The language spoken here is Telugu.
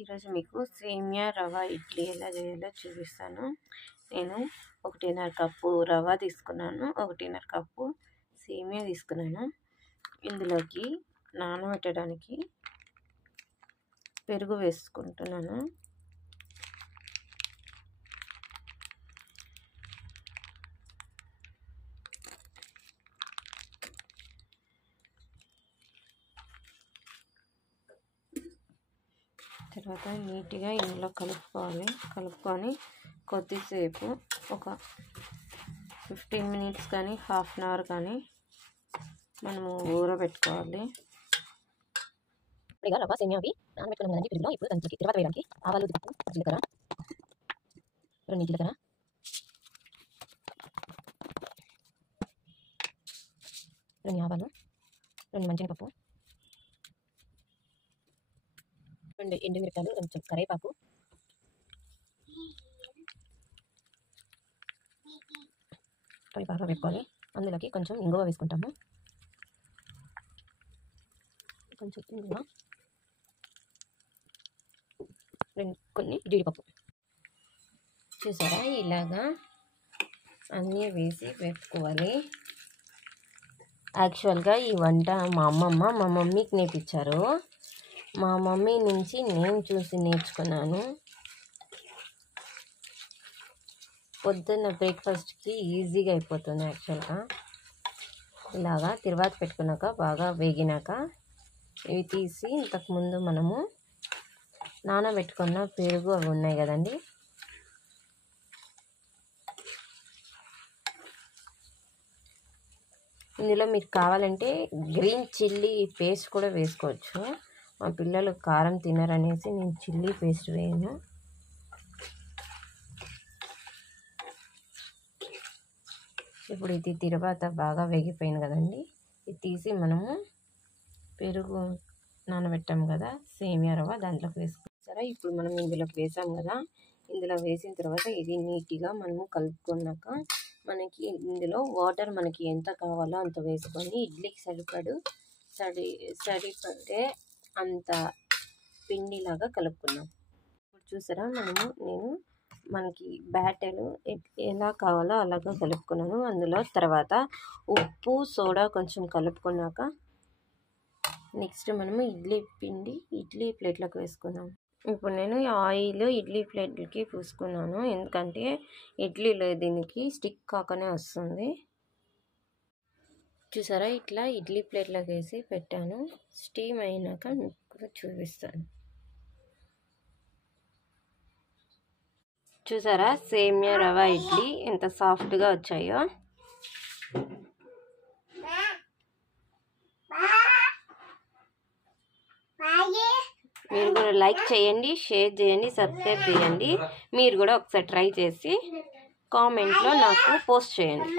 ఈరోజు మీకు సేమియా రవ ఇడ్లీ ఎలా చేయాలో చూపిస్తాను. నేను 1.5 కప్పు రవ తీసుకున్నాను, 1.5 కప్పు సేమియా తీసుకున్నాను. ఇందులోకి నానబెట్టడానికి పెరుగు వేసుకుంటున్నాను. తర్వాత నీట్గా ఇందులో కలుపుకొని కొద్దిసేపు ఒక 15 మినిట్స్ కానీ హాఫ్ అన్ అవర్ కానీ మనము ఊరబెట్టుకోవాలి. ఇక రవ్వ సేమియా అవి నానబెట్టుకున్నాం కదండి పెరుగులో. ఇప్పుడు దానికి తర్వాత వేయడానికి ఆవాలు, జీలకర్ర, 2 జీలకర్ర, 2 ఆవాలు, 2 మంచినపప్పు, 2 ఎండుమిరపకాయలు, కొంచెం కరివేపాకు, అవి బాగా వేపుకోవాలి. అందులోకి కొంచెం ఇంగువ వేసుకుంటాము. కొంచెం ఇంగువ, కొన్ని జీడిపప్పు. చూసారా, ఇలాగా అన్నీ వేసి వేపుకోవాలి. యాక్చువల్గా ఈ వంట మా మమ్మీకి నేర్పించారు. మా మమ్మీ నుంచి నేను చూసి నేర్చుకున్నాను. పొద్దున్న బ్రేక్ఫాస్ట్కి ఈజీగా అయిపోతుంది. యాక్చువల్గా ఇలాగా తిరువాత పెట్టుకున్నాక బాగా వేగినాక ఇవి తీసి ఇంతకుముందు మనము నానబెట్టుకున్న పెరుగు అవి ఉన్నాయి కదండి, ఇందులో మీకు కావాలంటే గ్రీన్ చిల్లీ పేస్ట్ కూడా వేసుకోవచ్చు. మా పిల్లలు కారం తినరనేసి నేను చిల్లీ పేస్ట్ వేయను. ఇప్పుడు ఇది తిరువాత బాగా వేగిపోయింది కదండి, ఇది తీసి మనము పెరుగు నానబెట్టాము కదా సేమియా రవ్వ దాంట్లోకి వేసుకుంటారా. ఇప్పుడు మనం ఇందులోకి వేసాం కదా, ఇందులో వేసిన తర్వాత ఇది నీట్గా మనము కలుపుకున్నాక మనకి ఇందులో వాటర్ మనకి ఎంత కావాలో అంత వేసుకొని ఇడ్లీకి సరిపడే అంత పిండిలాగా కలుపుకున్నాం. ఇప్పుడు చూసారా, నేను మనకి బ్యాటర్ ఎలా కావాలో అలాగా కలుపుకున్నాను. అందులో తర్వాత ఉప్పు, సోడా కొంచెం కలుపుకున్నాక నెక్స్ట్ మనము ఇడ్లీ ప్లేట్లోకి వేసుకున్నాం. ఇప్పుడు నేను ఆయిల్ ఇడ్లీ ప్లేట్లకి పూసుకున్నాను, ఎందుకంటే ఇడ్లీలో దీనికి స్టిక్ కాకనే వస్తుంది. చూసారా, ఇట్లా ఇడ్లీ ప్లేట్లోకి వేసి పెట్టాను. స్టీమ్ అయినాక మీకు కూడా చూపిస్తాను. చూసారా, సేమియా రవ ఇడ్లీ ఎంత సాఫ్ట్గా వచ్చాయో. మీరు కూడా లైక్ చేయండి, షేర్ చేయండి, సబ్స్క్రైబ్ చేయండి. మీరు కూడా ఒకసారి ట్రై చేసి కామెంట్లో నాకు పోస్ట్ చేయండి.